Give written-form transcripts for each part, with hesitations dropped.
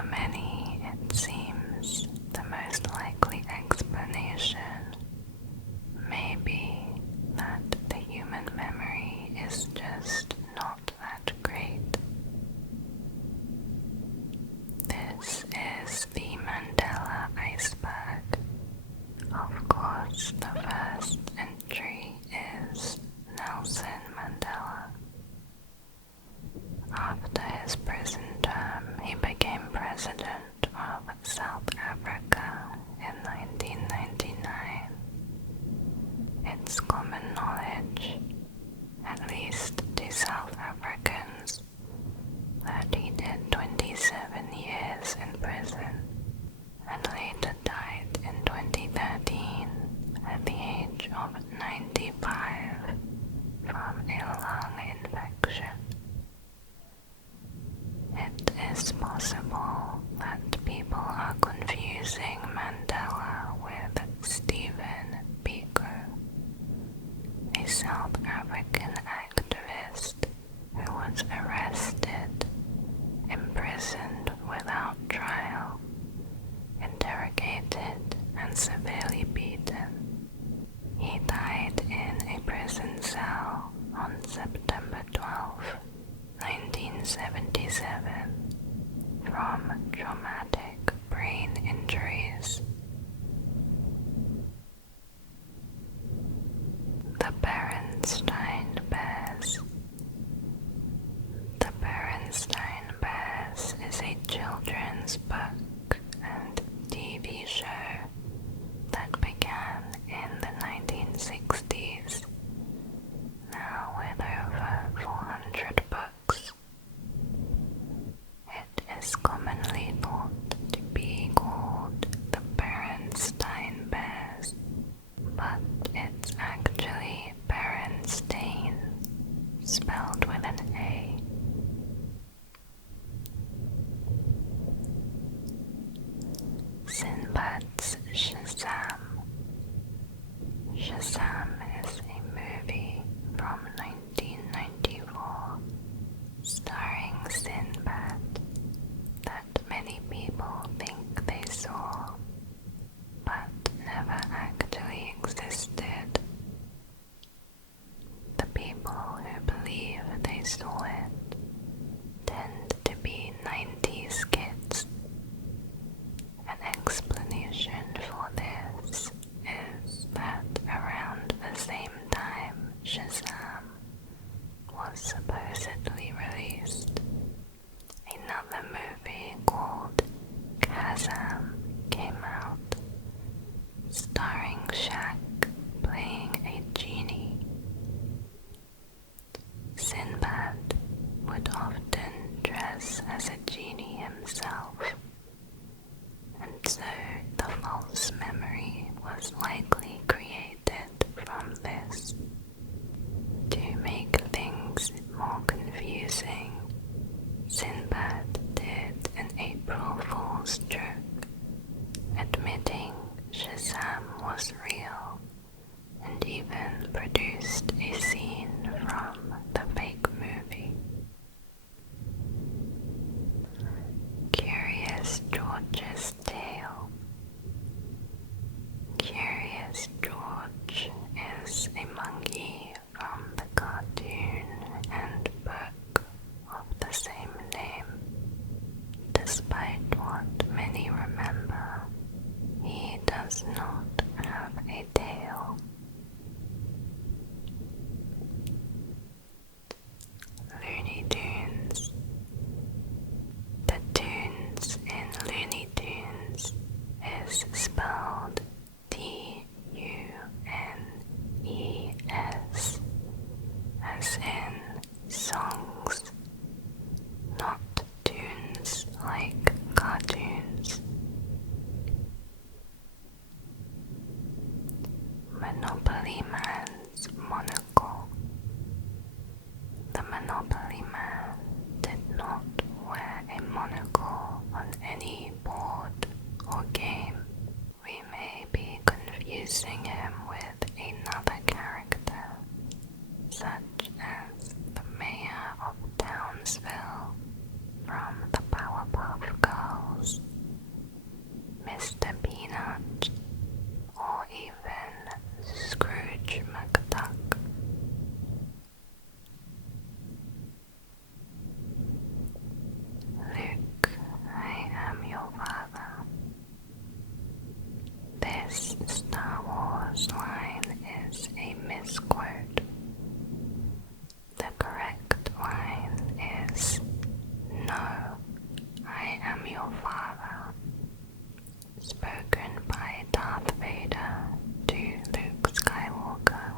For many, it seems the most likely explanation may be that the human memory is just not that great. This is the Mandela iceberg. Of course, the first entry is Nelson Mandela. After his prison term, he became president of South Africa in 1999. It's common knowledge, at least to South Africans, that he did 27 years in prison and later died in 2013 at the age of 95 from a lung infection. It is possible that people are confusing Mandela with Stephen Biko, a South African activist who was arrested, imprisoned without trial, interrogated and severely beaten. He died in a prison cell on September 12, 1977, from traumatic brain injuries. The Berenstain Bears. The Berenstain Bears is a children's book and TV show that began in the 1960s, now with over 400 books. It is commonly thought to be called the Berenstain Bears, but it's actually Berenstain, spelled with an A. Sinbad's Shazam. Shazam is a movie from 1994 starring Sinbad that many people think they saw, but never actually existed. The people who believe they saw it tend to be 90s kids. An explanation for this is that around the same time Shazam was supposedly released, another movie called Kazam came out, starring Shaq playing a genie. Sinbad would often dress as a genie himself, and so the false memory was likely created from this. To make things more confusing, Sinbad did an April Fool's joke, admitting Shazam was real, and even produced a scene from the fake movie. Curious George's Tale. Curious George is a monkey from the cartoon and book of the same name. Despite what many remember, he does not have a tail. Looney Tunes. The tunes in Looney Tunes is spelled T-U-N-E-S, as in songs, not tunes like cartoons. Monopoly Man's monocle. The Monopoly Man did not wear a monocle on any board or game. We may be confusing him with another character, such as the mayor of Townsville from the Powerpuff Girls. your father, spoken by Darth Vader to Luke Skywalker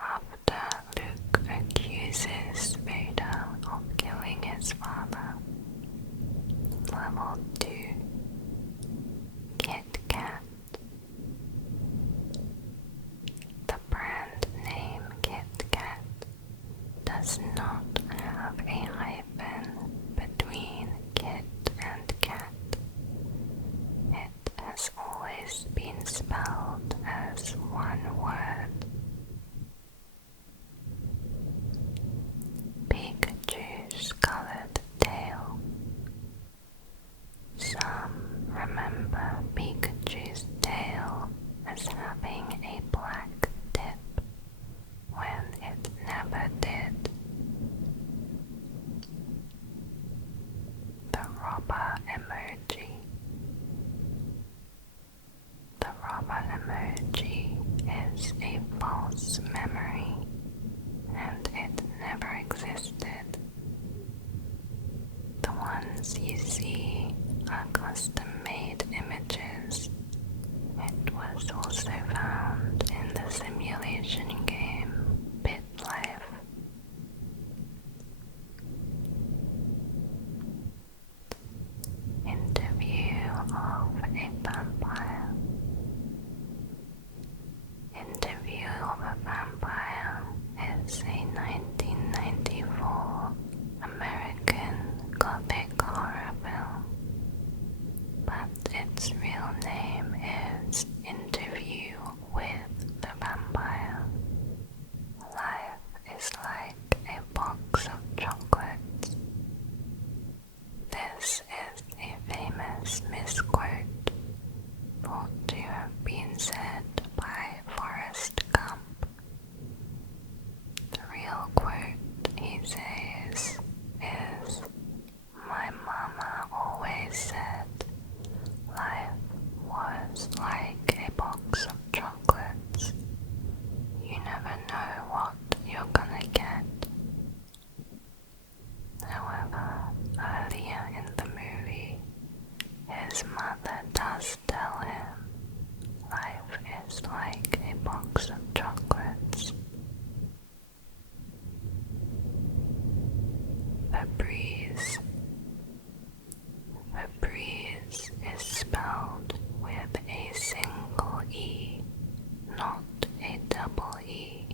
after Luke accuses Vader of killing his father. Level 2. Kit Kat. The brand name Kit Kat does not have a hyphen between kit and cat. It has always been spelled as one word. Pikachu's colored tail. Some remember Pikachu's tail as having a black tip when it never did. The robber emoji. The robber emoji is a false memory, and it never existed. The ones you see are custom-made images. It was also found in the simulation game BitLife. Interview of a Vampire. Interview of a Vampire is a 1994 American Gothic horror film, but its real name is Interview with the Vampire. Life is like a box of chocolates. This is a famous misquote thought to have been said by Forrest Gump. The real quote he says is, "My mama always said life was like a box of chocolates. You never know what you're gonna get." However, earlier in the movie, his mother does tell him life is like a box of chocolates. Febreze. Febreze is spelled with a single E, not a double E,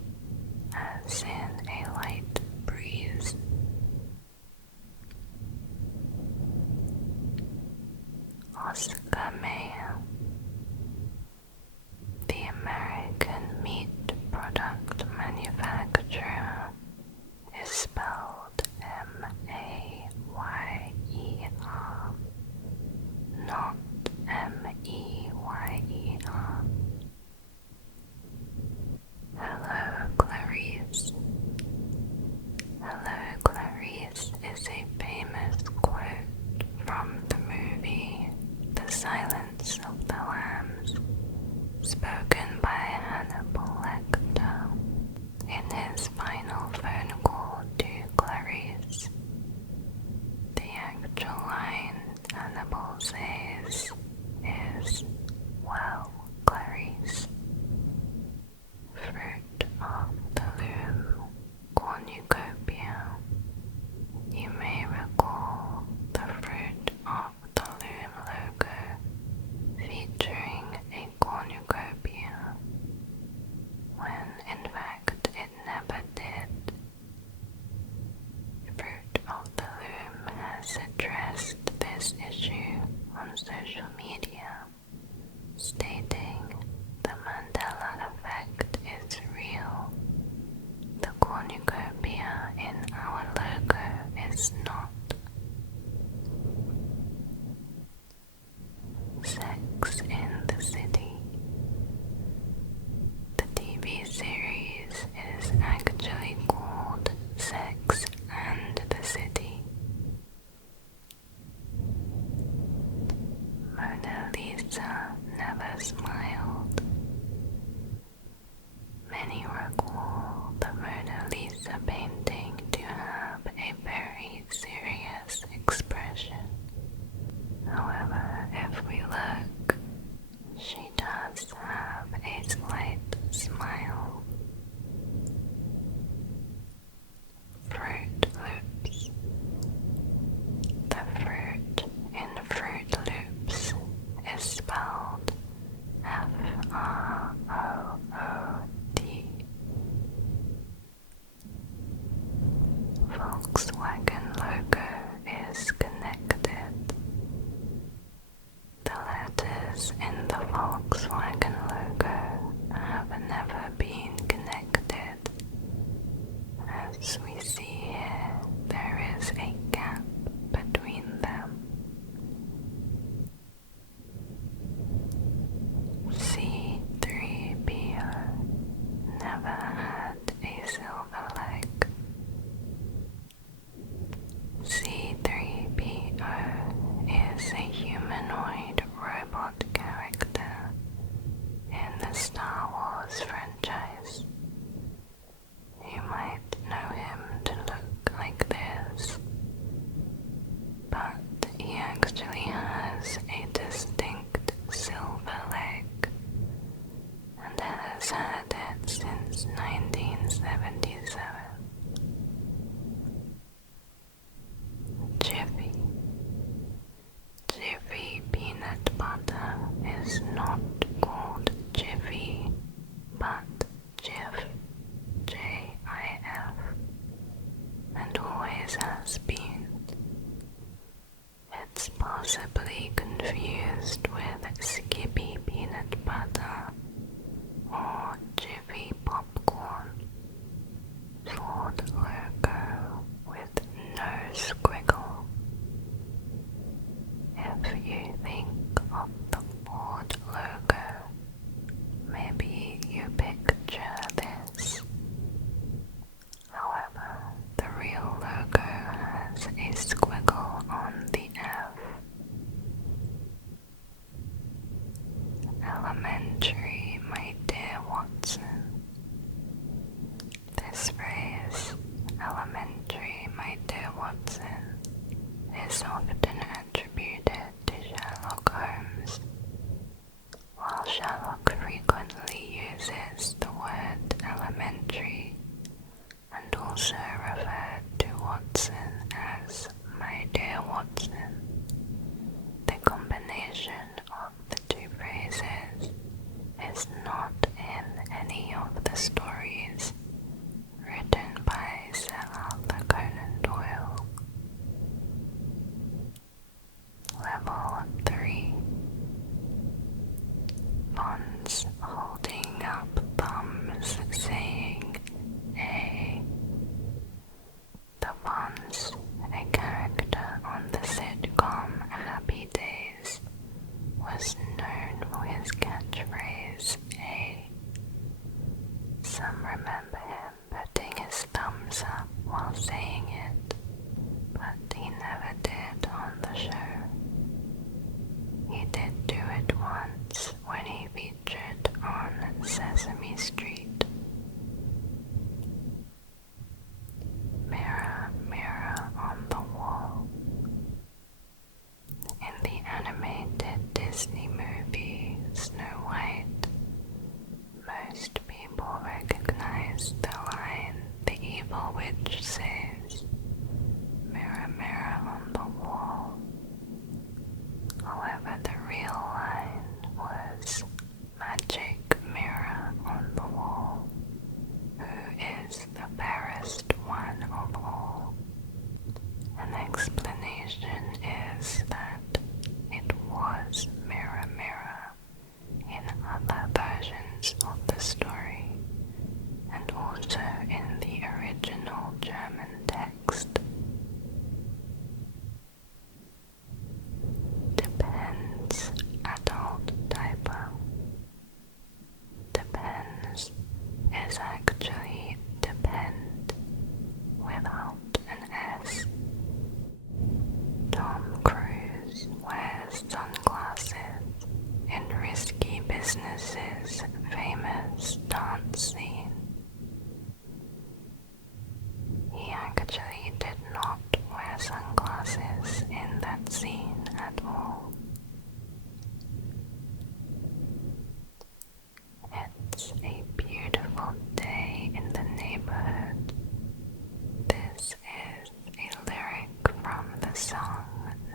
as in a light breeze. Oscar Mayer. The American meat product manufacturer is spelled M-A-Y-E-R, not M-E-Y-E-R. Hello, Clarice. Hello, Clarice is a famous quote from the movie The Silence of the Lambs, spoken by Hannibal Lecter in his final phone call to Clarice. The actual line Hannibal says is, "Well, Clarice." Fruit of the Loom Cornucopia. You may recall the Fruit of the Loom logo featuring a cornucopia, when in fact it never did. possibly confused with Skippy peanut butter or Jiffy popcorn. Ford logo with no squiggle. If you think of the Ford logo, maybe you picture this. However, the real logo has a squiggle on the F. Elementary, my dear Watson. This phrase, elementary, my dear Watson, is often attributed to Sherlock Holmes. While Sherlock frequently uses the word elementary and also referred to Watson as my dear Watson, the combination of the two phrases is not in any of the stories written by Sir Arthur Conan Doyle. Level 3. Fonts holding up thumbs saying A. The Fonz, a character on the sitcom Happy Days, was known for his catchphrase A. Some remember him putting his thumbs up while saying it, but he never did on the show. He did do it once when he featured on Sesame Street. Mirror, mirror on the wall. In the animated Disney movie Snow White, most people recognize the line the evil witch says, "Mirror, mirror on the wall." However, the real line was, "Magic mirror on the wall, who is the fairest one of all?" An explanation is that it was mirror, mirror in other versions of the story, and also in the original German text. Depends, adult diaper. Depends is actually depend without an S. Tom Cruise wears sunglasses in Risky Business's famous dance scene. He actually did not wear sunglasses in that scene at all. It's a beautiful day in the neighborhood. This is a lyric from the song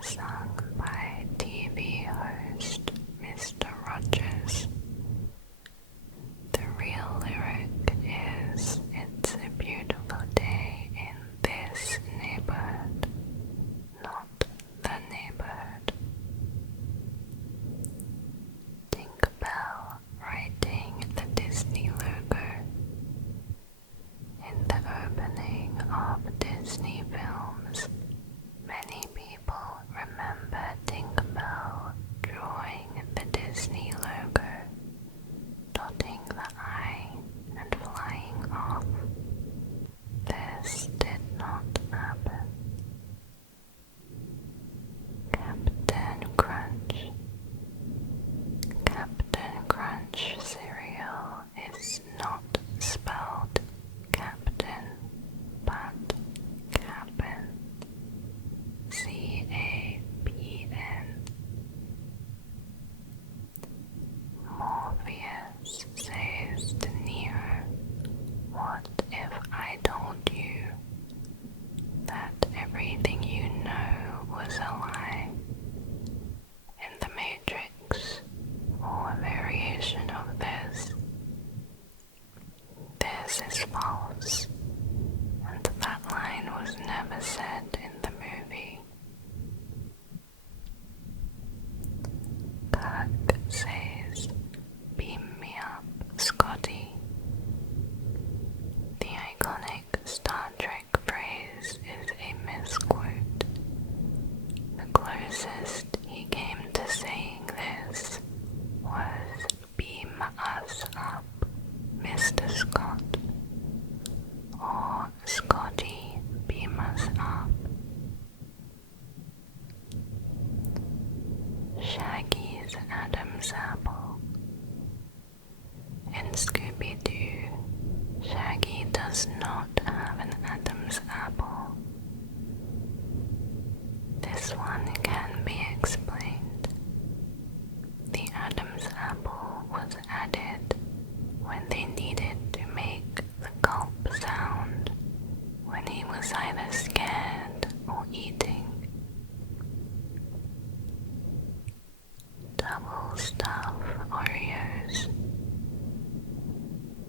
sung by TV host Mr. Rogers. The real lyric Adam's apple. In Scooby-Doo, Shaggy does not have an Adam's apple. This one can be explained. The Adam's apple was added when they needed to make the gulp sound when he was either scared or eating. Double stuff Oreos.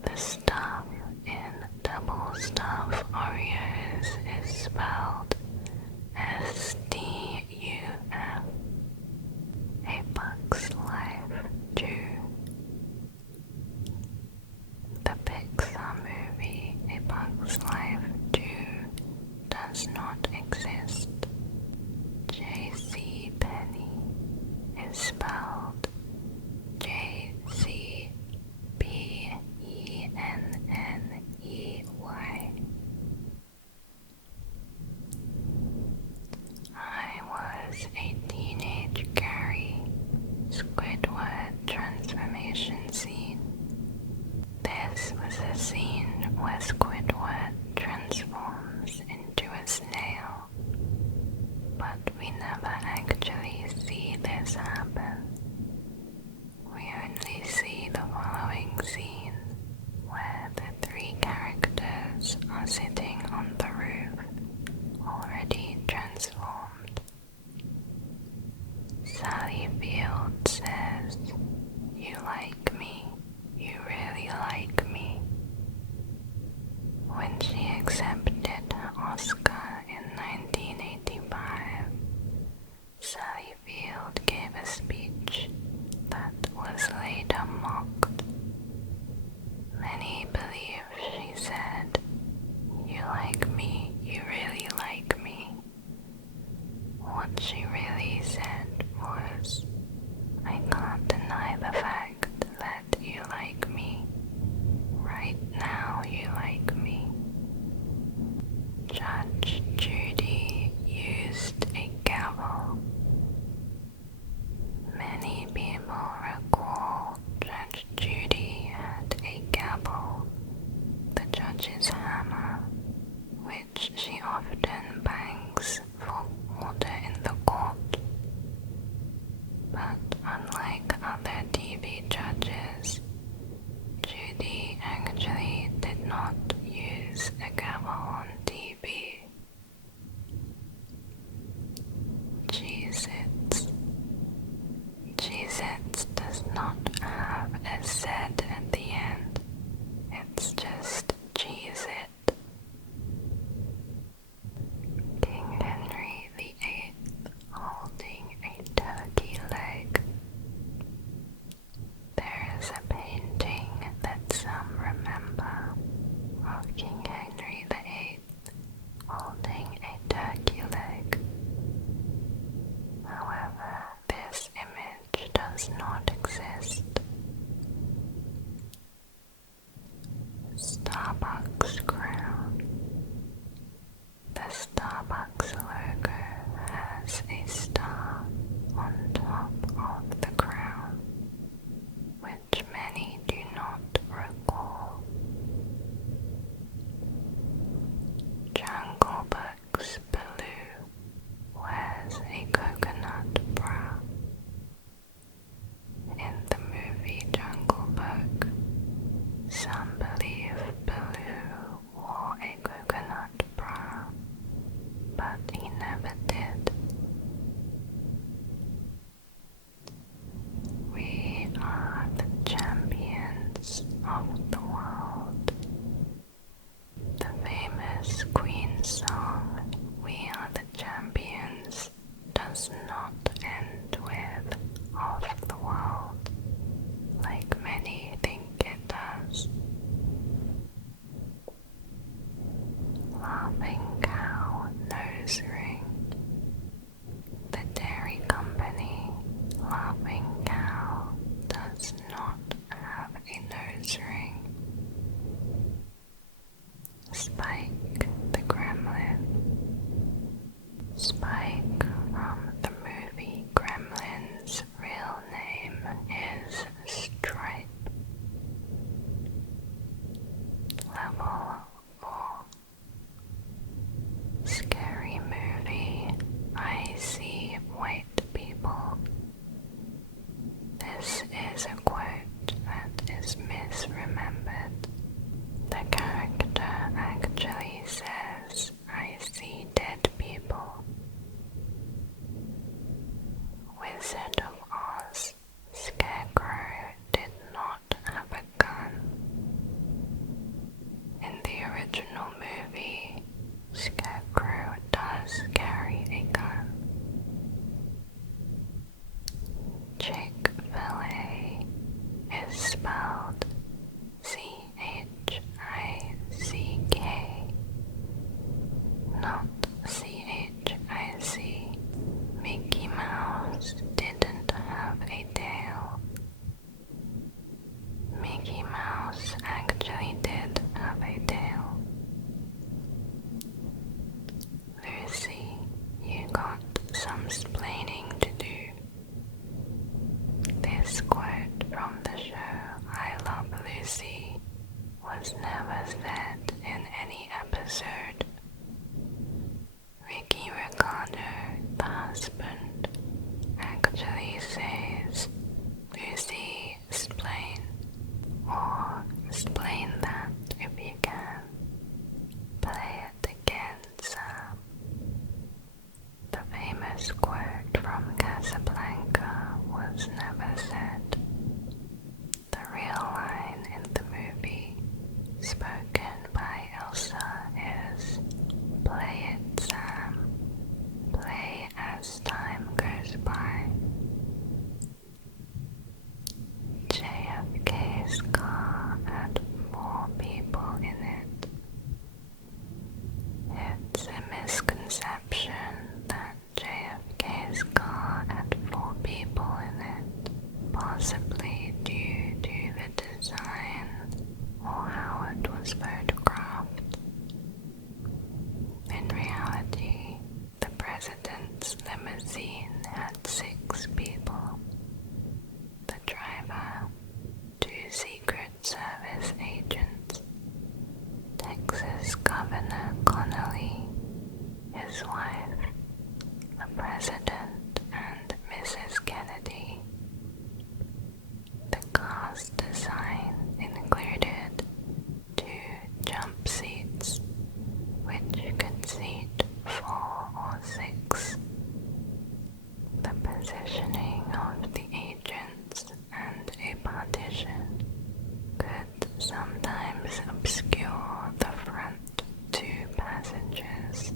The stuff in double stuff Oreos is spelled S-T-U-F. A Bug's Life Chew. The Pixar movie A Bug's Life Chew does not exist. J.C. Penney is spelled J-C-P-E-N-N-E-Y. I was a teenage Gary. Squidward transformation scene. This was a scene where Squidward transforms into a snail, but we never actually see this happen. We only see the following scene, where the three characters are sitting on the roof, already transformed. Sally Field says, "You like me, you really like me." When she accepted her Oscar in 1985, Sally Field gave a speech that was later mocked. Many believe she said, "You like me, you really like me." What she really said was, "I can't deny the fact that you like me. Right now you like me." Judge Judy used a gavel. Many people recall Judge Judy had a gavel, the judge's hammer, which she often bangs for order in the court. But unlike other TV judges, Judy actually did not use a gavel on TV. Cheez-Its. Cheez-Its does not have a Z at the end. It's just Cheez-It. King Henry VIII holding a turkey leg. There is a painting that some remember of King Henry VIII holding a turkey leg. However, this image does not exist. This is a quote that is misremembered. The character actually says, "I see dead people." Wizard of Oz, Scarecrow did not have a gun. In the original movie, Scarecrow does carry a gun. Chick-fil-A is spelled C-H-I-C-K, not C-H-I-C. Mickey Mouse didn't have a tail. Mickey Mouse actually did have a tail. Lucy, you got some splaining to do. This quote from the show I Love Lucy was never said in any episode. Ricky Ricardo, the husband, actually says, "Lucy, explain," or "explain that if you can. Play it again, Sam." The famous quote from Casablanca was never said. The real line in the movie, spoken by Elsa, is, "Play it, Sam. Play as time goes by." JFK's car had 4 people in it. It's a misconception that JFK's car had 4 people in it, possibly due to the design or how it was photographed. In reality, the president's limousine had 6 people. The driver, 2 Secret Service agents, Texas Governor Connolly, his wife, the president, and Mrs. Kennedy. The car's design included 2 jump seats, which could seat 4 or 6. The positioning of the agents and a partition could sometimes obscure the front 2 passengers.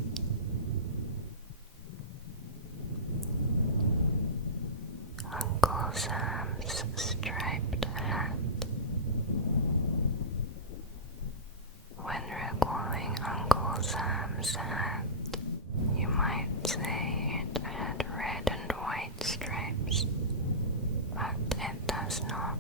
Uncle Sam's striped hat. When recalling Uncle Sam's hat, you might say it had red and white stripes, but it does not.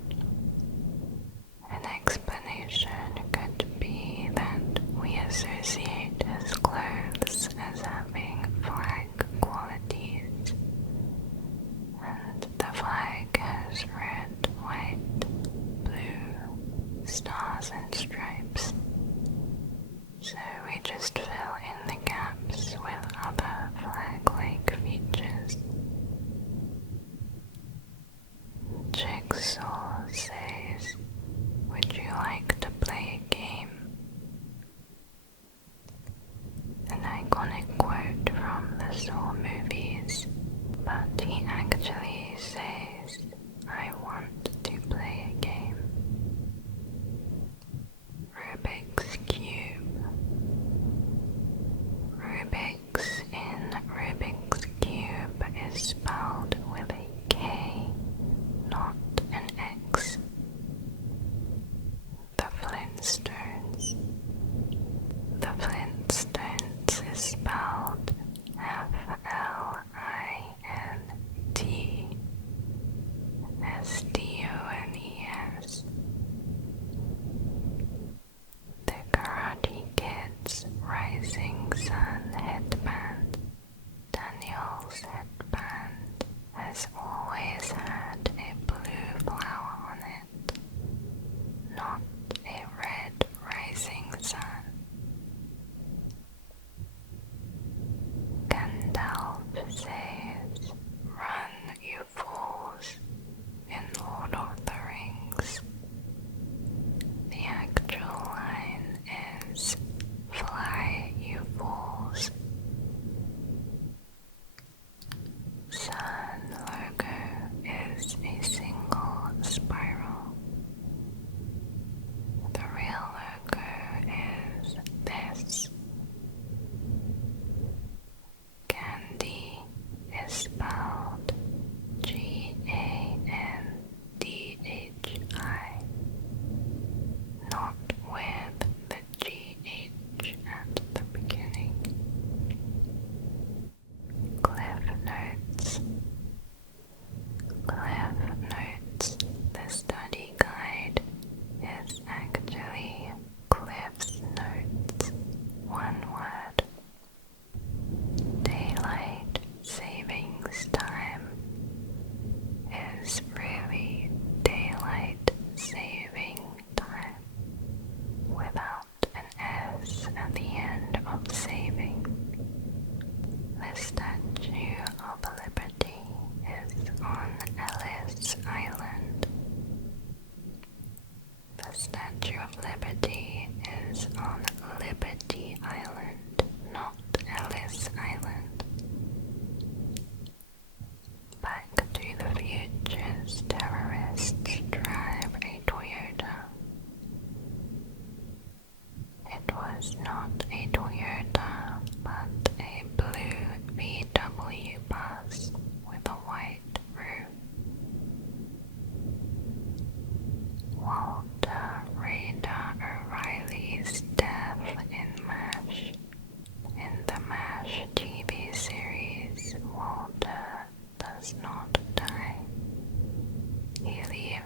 An explanation could be that we associate his clothes as having flag qualities, and the flag has red, white, blue, stars and stripes. So we just fill in the gaps with other flag-like features. Jigsaw says, "Would you like to play a game?" An iconic quote from the Saw movies, but he actually says, "I want to play a game." Rubik's Cube. Rubik's in Rubik's Cube is spelled with a K, not an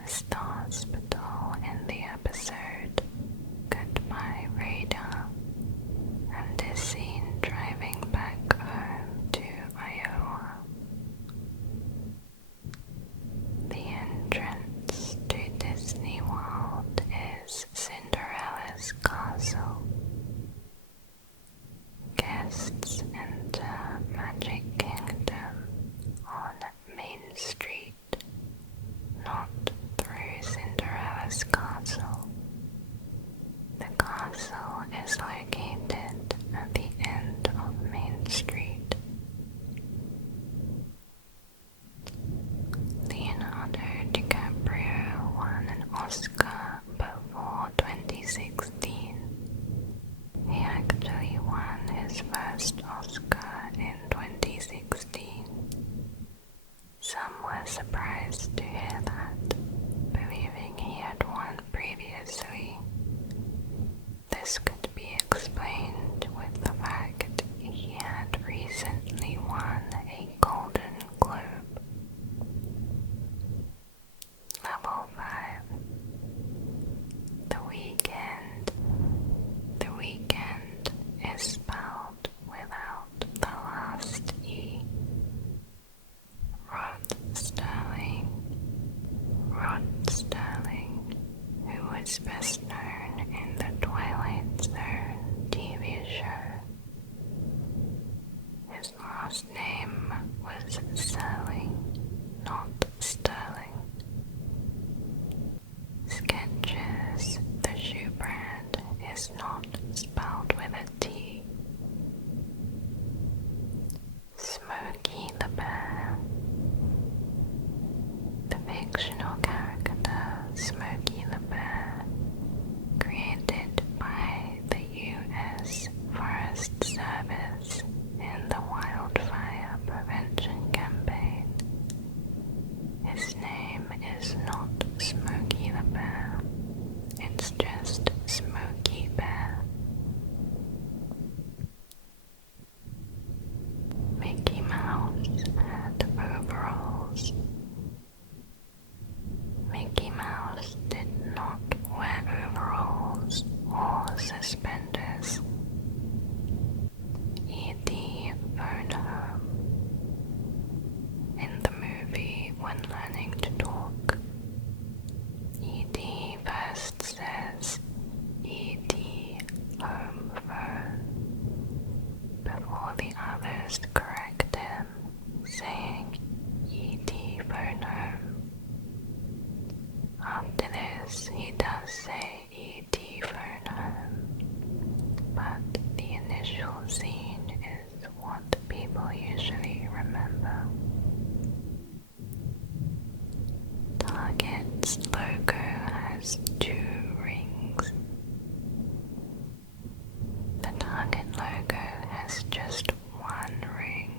as the hospital in the episode Goodbye Radar, and is seen driving back home to Iowa. The entrance to Disney World is Cinderella's castle. Guests enter Magic Kingdom on Main Street, not through Cinderella's castle. The castle is located at the end of Main Street. Leonardo DiCaprio won an Oscar before 2016. He actually won his first Oscar in 2016. Some were surprised to hear that, believing he had won previously. This could be explained with the fact he had recently won a Golden Globe. Level 5. The Weekend. The Weekend is spelled without the last E. Rod Sterling, who was best known in the Twilight Zone TV show. His last name was Serling, not Sterling. Skechers, the shoe brand, is not spelled with a T. Smokey the Bear. The fictional character Smokey the Bear, created by the U.S. Forest Service in the wildfire prevention campaign. His name is not Smokey the Bear, it's just Smokey Bear. Mickey Mouse had overalls. Mickey Mouse did not wear overalls or suspenders. E.T. phoned home. In the movie When Learning to Talk, E.T. first says E.T. home phone before the others correct him, saying E.T. phone home. After this, he does say E.T. phone home, but the initial scene is what people usually remember. Target's logo has 2 rings. The Target logo has just 1 ring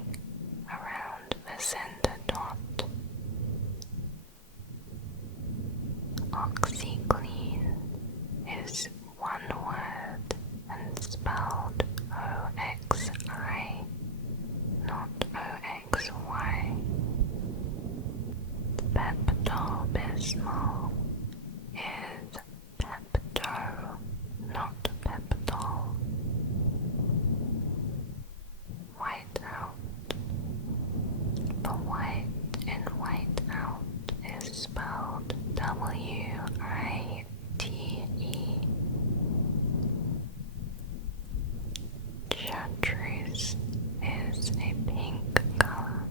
around the center dot. OxyClean is 1 word and spelled O-X-I, not O-X-Y. Pepto-Bismol is Pepto, not Peptol. Whiteout. The white in whiteout is spelled W-I-T-E. Chartreuse is a pink color.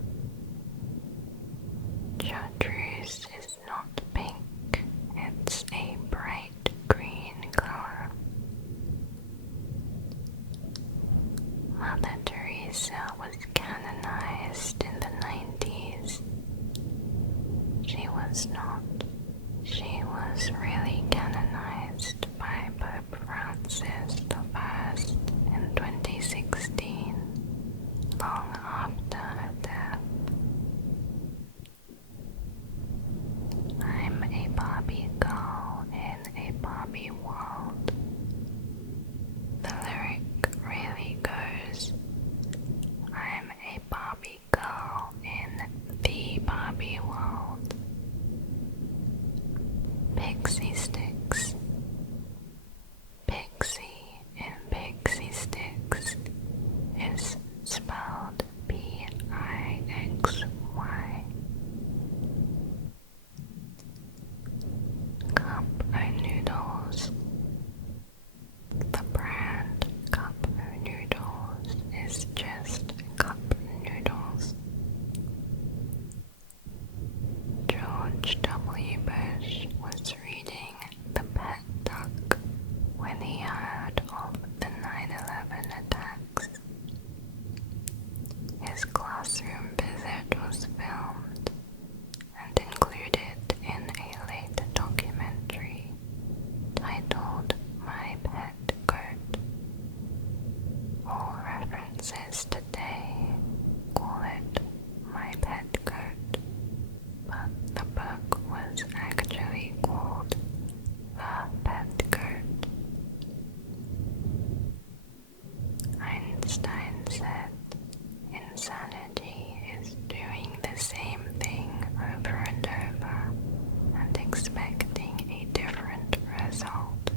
Chartreuse is not pink, it's a bright green color. Mother Teresa was canonized in the 90s. She was not. She was really canonized by Pope Francis I in 2016, long after her death. I'm a Barbie girl in a Barbie world. The lyric really goes, I'm a Barbie girl in the Barbie world. pixie sticks. Pixie in pixie sticks is spelled Pixy. Cup of noodles. The brand cup of noodles is just cup noodles. George W. Bush was reading The Pet Duck when he heard of the 9/11 attacks. His classroom visit was filmed and included in a later documentary titled My Pet Goat. All references today call it My Pet Goat, but the book was actually called The Pet Goat. Einstein said, insanity is doing the same thing over and over and expecting a different result.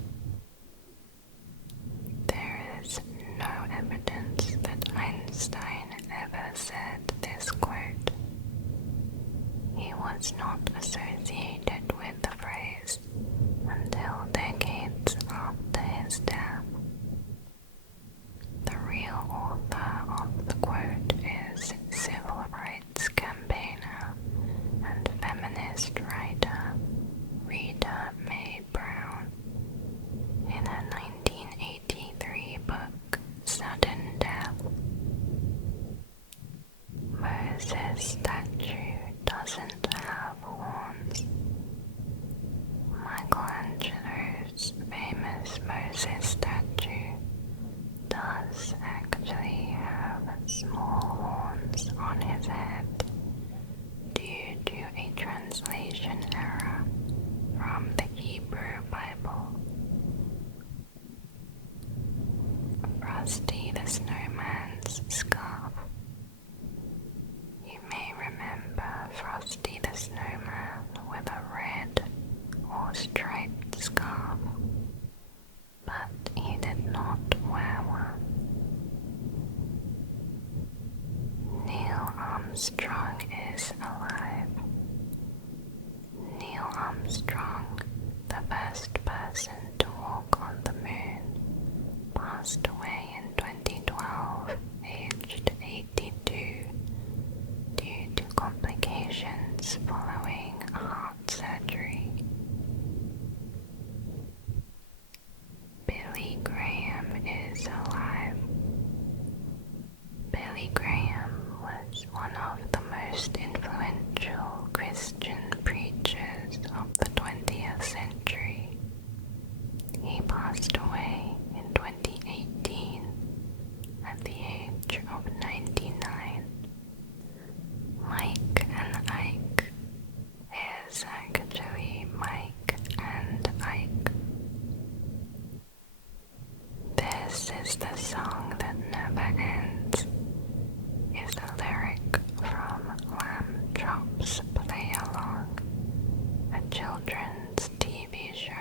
There is no evidence that Einstein ever said this quote. He was not associated with the phrase until decades after his death. The real author of the quote is civil rights campaigner and feminist writer Rita Mae Brown. In her 1983 book, Sudden Death, Moses' statue doesn't have horns. Michelangelo's famous Moses statue does actually have small horns on his head due to a translation error from the Hebrew Bible. Frosty the Snowman's scarf. You may remember Frosty the Snowman with a red or striped scarf, but he did not wear one. Neil Armstrong is alive. Neil Armstrong, the first person to walk on the moon, passed away in 2012, aged 82, due to complications following heart surgery. Billy Graham is alive. Billy Graham was one of the most influential Christian preachers of the 20th century. He passed away in 2018 at the age of 99. Mike and Ike is actually Mike and Ike. This is the song that never ends is a lyric from Lamb Chop's Play Along, a children's TV show.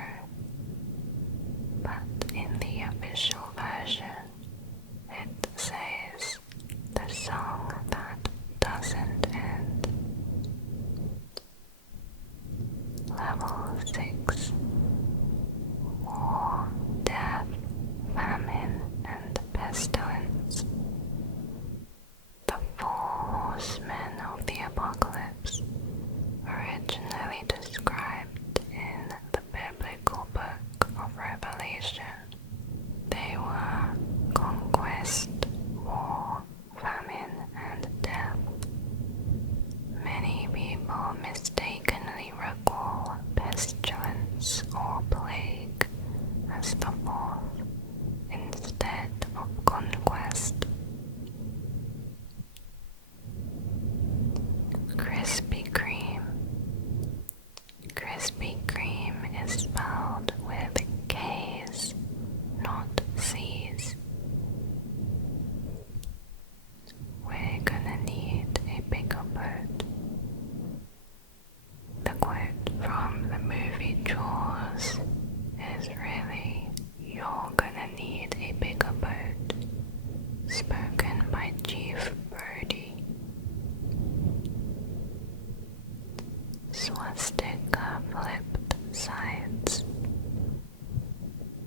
But in the official version, it says the song that doesn't end. Level 6. War, death, famine, and pestilence. The 4 horsemen of the apocalypse, originally described in the biblical book of Revelation. They were conquest, war, famine, and death. Many people mistakenly recall pestilence or plague as the 4th instead of conquest. Krispy Kreme. Krispy Kreme is spelled with K's, not C's. We're gonna need a bigger boat. The quote from the movie Jaws swastika flipped sides.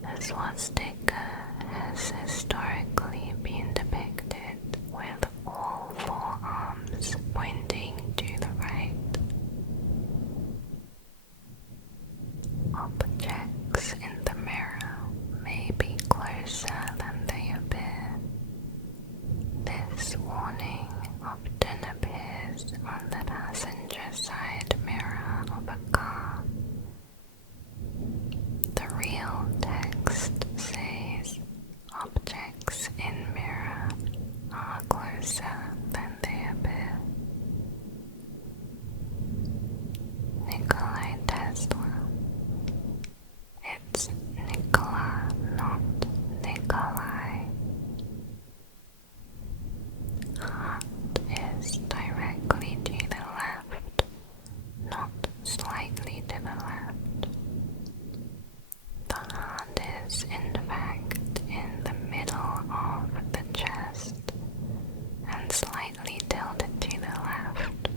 The swastika has historically been depicted with all four arms pointing to the right. Objects in the mirror may be closer than they appear. This warning often appears on the passenger side mirror of a car. The real text says, "Objects in mirror are closer than they appear." Nikola Tesla. It's Nikola, not Nikolai. Heart is directly to the left, not slightly to the left. The heart is in fact in the middle of the chest and slightly tilted to the left,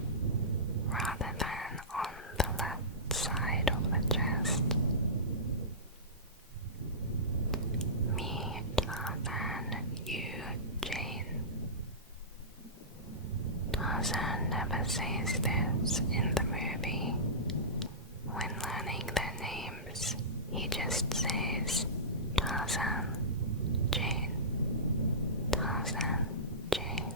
rather than on the left side of the chest. Me, Tarzan, you, Jane. Tarzan never says this in the movie. When learning their names, he just says Tarzan, Jane, Tarzan, Jane.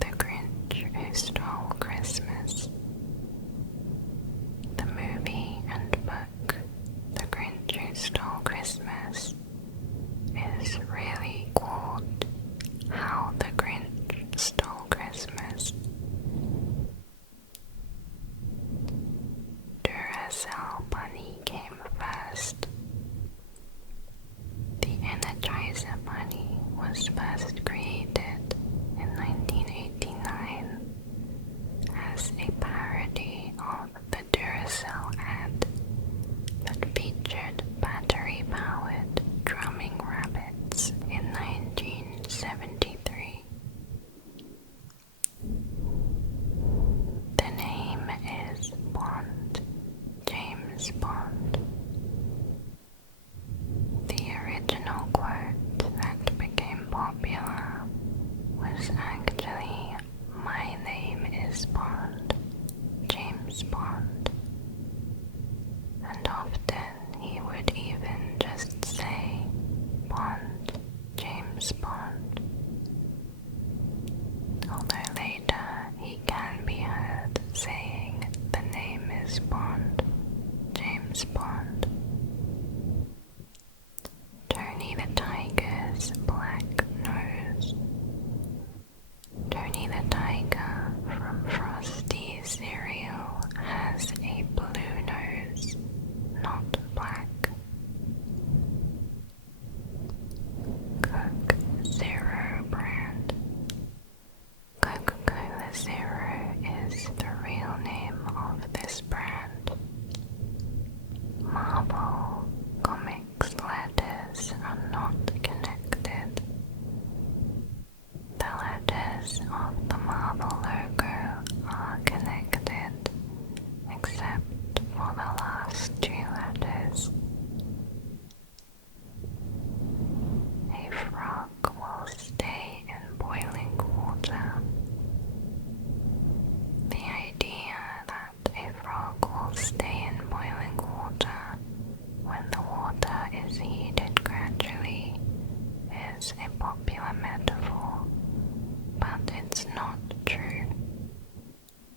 The Grinch Who Stole Christmas. The movie and book The Grinch Who Stole Christmas is really called How the Grinch Stole Christmas. Duracell Bunny came first. The Energizer Bunny was first created in 1989 as a parody of the Duracell ad that featured battery-powered drumming rabbits in 1973. The name is Bond, James Bond. The original quote that became popular was actually, "My name is Bond, James Bond." And often he would even just say, "Bond, James Bond." Although later he can be heard saying, "The name is Bond, James Bond." Tony the Tiger's black nose. Tony the Tiger from Frosty cereal has a blue nose, not black. Coke Zero brand. Coca-Cola Zero is the real name of this brand. Marvel Comics letters are not connected. The letters of the Marvel logo are connected, except for the last two letters. A frog will stay in boiling water. The idea that a frog will stay in boiling water when the water is heated gradually is a popular metaphor, but it's not true.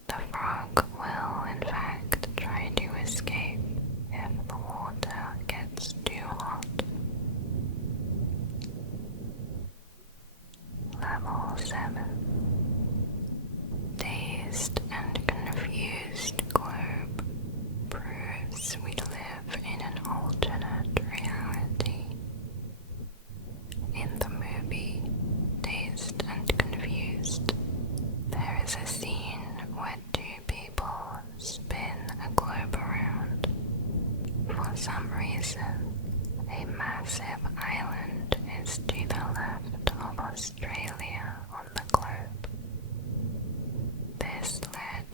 The frog will in fact try to escape if the water gets too hot. Level 7. Dazed and confused globe proves we live in an alternate reality. In the movie Dazed and Confused, there is a scene where two people spin a globe around. For some reason, a massive island is to the left of Australia on the globe. This led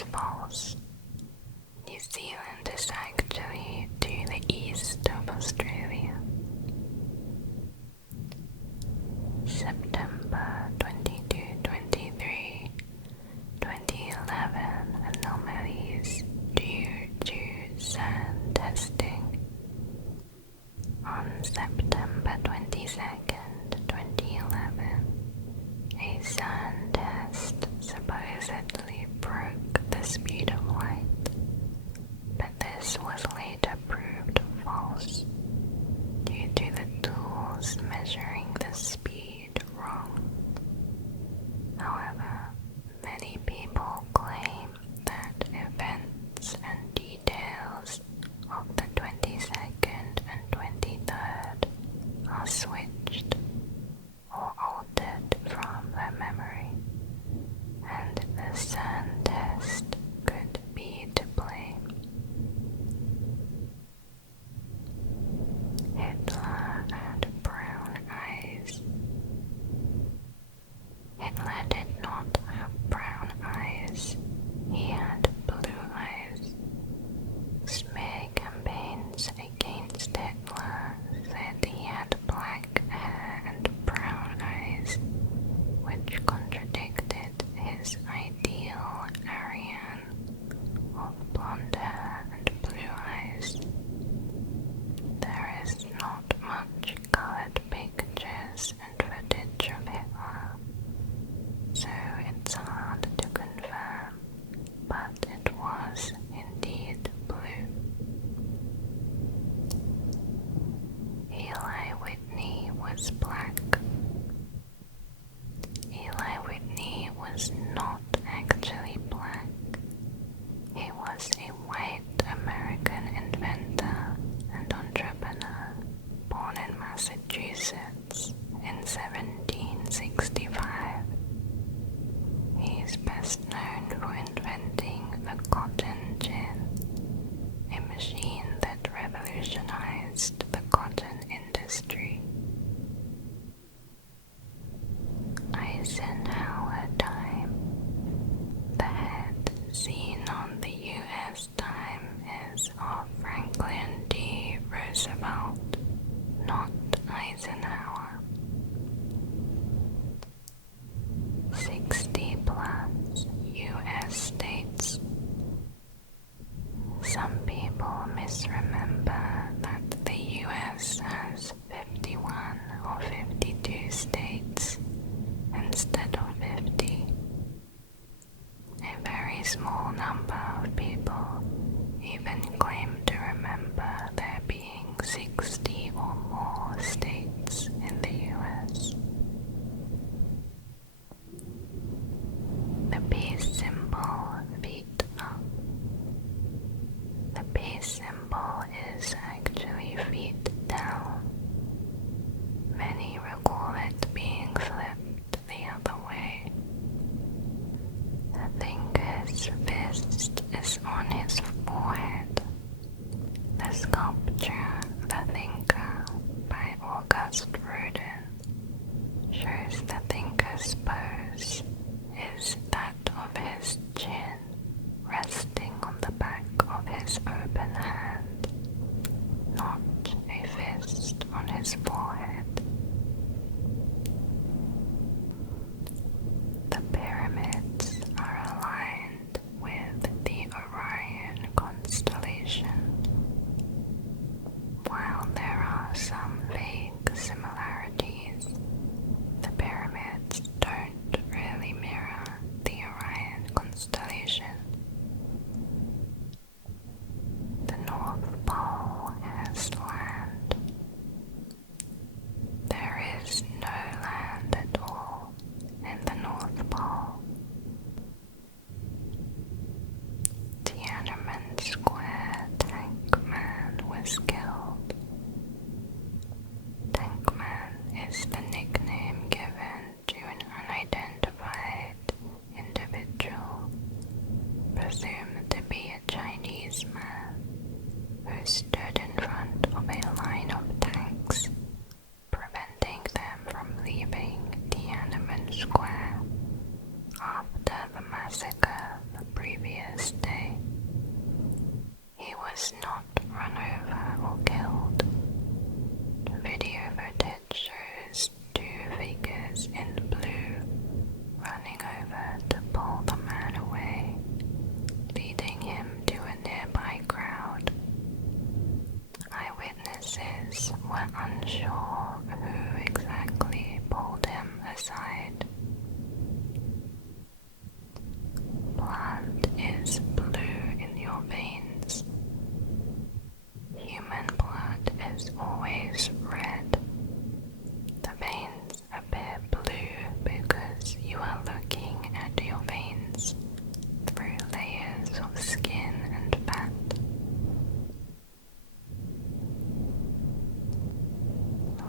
is false. New Zealand is actually to the east of Australia. September 22, 23, 2011 anomalies due to sand testing. On September 22nd, 2011, a sand test supposedly broke the speed of light, but this was later proved false due to the tools measuring the speed wrong. However, many people claim that events and details of the 22nd and 23rd are switched or altered from their memory, and the sand test could be to blame. Hitler had brown eyes. Hitler did not have brown eyes. He had blue eyes. Smear campaigns against Hitler said he had black hair and brown eyes, which contradicted his ideal Aryan of blonde hair and blue eyes. There is not much colored pictures and footage of Hitler, so it's hard to confirm, but it was indeed blue. Eli Whitney was black. Eli Whitney was not actually black. He was a white American inventor and entrepreneur born in Massachusetts in 1765. He is best known for inventing the cotton gin, a machine that revolutionized the cotton industry. Eisenhower time. The head seen on the U.S. time is of Franklin D. Roosevelt, not Eisenhower. 60 plus U.S. states. Some people misremember that the U.S. has 51 or 52 states instead of 50. A very small number of people even claim to remember there being 60 or more states in the U.S. The peace symbol feet up. The peace symbol is actually feet down. Many recall it being flipped the other way. The thinker's fist is on his forehead. The sculpture The Thinker by August Rodin shows the thinker's pose is that of his chin resting on the back of his open hand, not a fist on his forehead. The pyramids are aligned with the Orion constellation. While there are some vague similarities, the pyramids don't really mirror the Orion constellation. The North Pole has land. There is no land at all in the North Pole. Tiananmen Square Tank Man was killed. Tank Man is the nickname given to an unidentified individual, presumed to be a Chinese man, who stood in front of a line of tanks, preventing them from leaving Tiananmen Square after the massacre the previous were unsure who exactly pulled him aside. Blood is blue in your veins. Human blood is always red. The veins appear blue because you are looking at your veins through layers of skin and fat.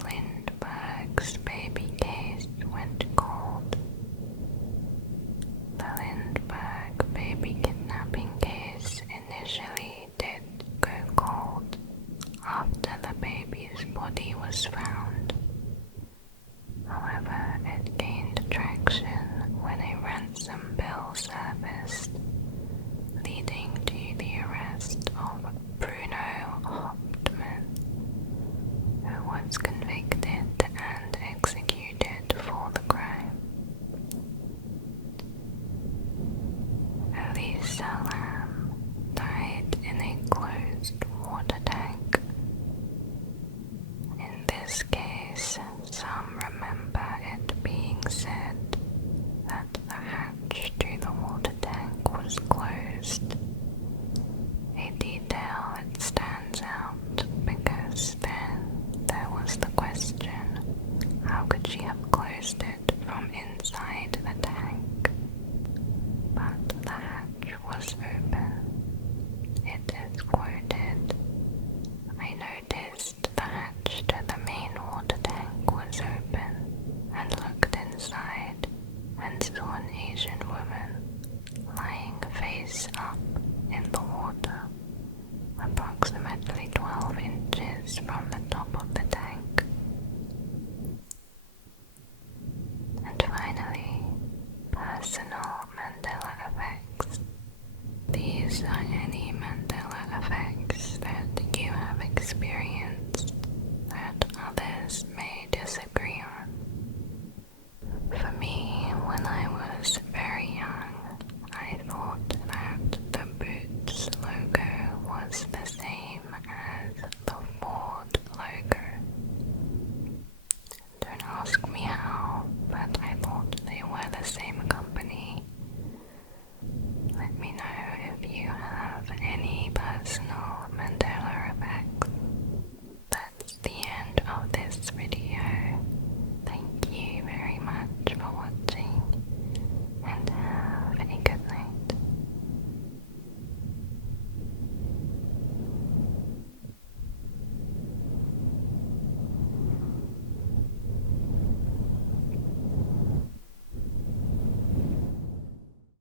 Lindbergh's baby case went cold. The Lindbergh baby kidnapping case initially did go cold after the baby's body was found. However, it gained traction when a ransom bill surfaced, leading to the arrest of Bruno Hauptmann, who was convicted and executed for the crime. Elisa Lam died in a closed water tank. In this case, some remember it being said that the hatch to the water tank was closed, a detail that stands out because then there was the question, how could she have closed it from inside the tank? But the hatch was open. It is quoted, "I noticed the hatch to the main water tank was open and looked inside and saw an Asian woman lying face up in the water, approximately 12 inches from the top